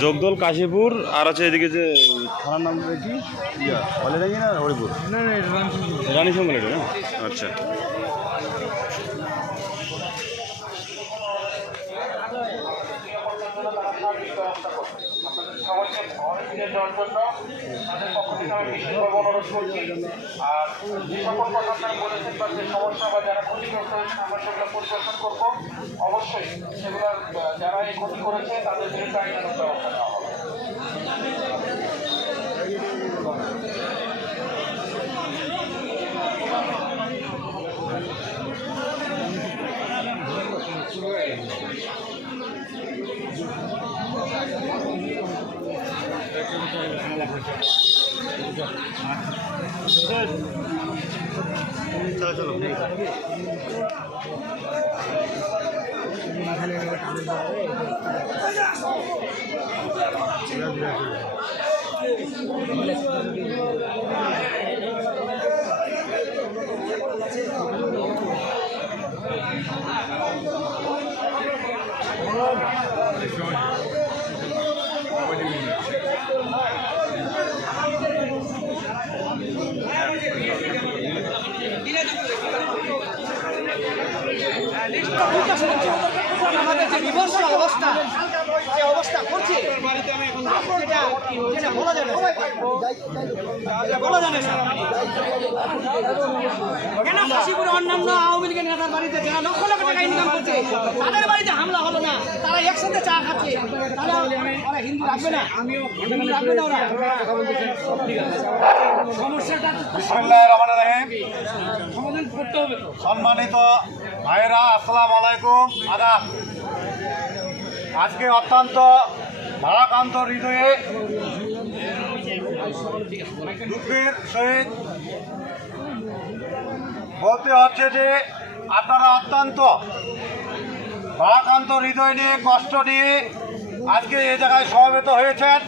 জগদল কাশীপুর আর আছে এদিকে যে থানার নাম কি? না হরিপুর? না না এটা রানী সঙ্গল এটা না আচ্ছা সবাইকে যাওয়ার জন্য তাদের পক্ষ বিশেষভাবে অনুরোধ করছি। আর যে সকল প্রশাসন বলেছেন বা যে সমস্যা বা যারা ক্ষতিগ্রস্ত হয়েছে আমরা সেগুলো পরিদর্শন করব। অবশ্যই সেগুলো যারা এই ক্ষতি করেছে, তাদের বিরুদ্ধে আইনানুগ ব্যবস্থা নেওয়া হবে আমাদের যে বিভৎস অবস্থা যে অবস্থা করছে যেটা যেটা বলা যাবে না। যেটা বলা যাবে না। কেন কাশীপুরে অন্যান্য আওয়ামী লীগের নেতার বাড়িতে যারা লক্ষ লক্ষ টাকা ইনকাম করছে তাদের বাড়িতে হামলা হলো না তারা একসাথে চা খাচ্ছে তাহলে ওরা হিন্দু রাখবে না হিন্দু রাখবে না ওরা সমস্যাটা বিসমিল্লাহির রহমানির রহিম সমাধান করতে হবে সম্মানিত ভাইরা আসসালাম আলাইকুম। আদাব আজকে অত্যন্ত ভারাক্রান্ত হৃদয়ে দুঃখের সহিত বলতে হচ্ছে যে, আপনারা অত্যন্ত ভারাক্রান্ত হৃদয় নিয়ে, কষ্ট নিয়ে আজকে এ জায়গায় সমবেত হয়েছেন।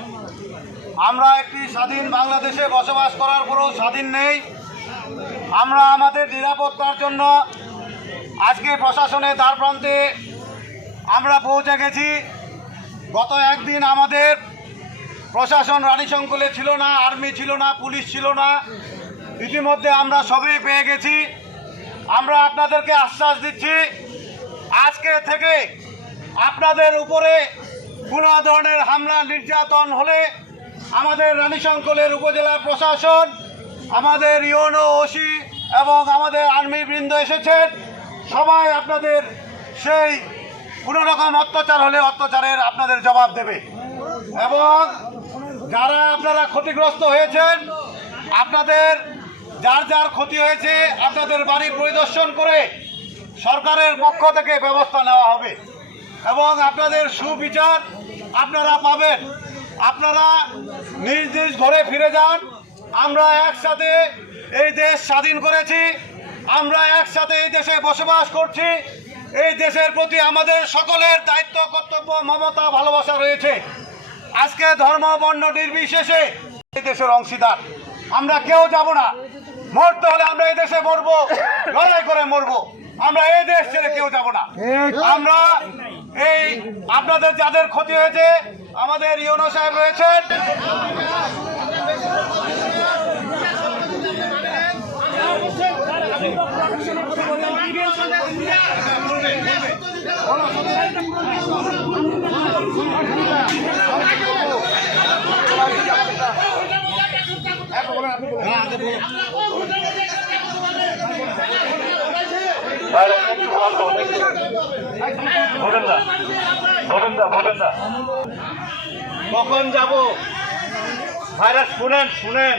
আমরা একটি স্বাধীন বাংলাদেশে বসবাস করার পরেও স্বাধীন নেই। আমরা আমাদের নিরাপত্তার জন্য আজকে প্রশাসনের দ্বার প্রান্তে আমরা পৌঁছে গেছি। গত একদিন আমাদের প্রশাসন রানীশঙ্কলে ছিল না, আর্মি ছিল না, পুলিশ ছিল না। ইতিমধ্যে আমরা সবই পেয়ে গেছি। আমরা আপনাদেরকে আশ্বাস দিচ্ছি, আজকে থেকে আপনাদের উপরে কোনো ধরনের হামলা নির্যাতন হলে আমাদের রানীশঙ্কলের উপজেলা প্রশাসন, আমাদের ইউনো ওসি এবং আমাদের আর্মি বৃন্দ এসেছেন। সবাই আপনাদের সেই কোনো রকম অত্যাচার হলে অত্যাচারের আপনাদের জবাব দেবে। এবং যারা আপনারা ক্ষতিগ্রস্ত হয়েছেন, আপনাদের যার যার ক্ষতি হয়েছে, আপনাদের বাড়ি পরিদর্শন করে সরকারের পক্ষ থেকে ব্যবস্থা নেওয়া হবে। এবং আপনাদের সুবিচার আপনারা পাবেন। আপনারা নিজ নিজ ঘরে ফিরে যান। আমরা একসাথে এই দেশ স্বাধীন করেছি। আমরা একসাথে এই দেশে বসবাস করছি। এই দেশের প্রতি আমাদের সকলের দায়িত্ব, কর্তব্য, মমতা, ভালোবাসা রয়েছে। আজকে ধর্ম, বর্ণ নির্বিশেষে এই দেশের অংশীদার। আমরা কেউ যাব না। মরতে হলে আমরা এই দেশে মরবো, লড়াই করে মরবো। আমরা এই দেশ ছেড়ে কেউ যাব না। আমরা এই আপনাদের যাদের ক্ষতি হয়েছে, আমাদের ইউনো সাহেব রয়েছেন। কখন যাব? ভাইরা শুনেন শুনেন।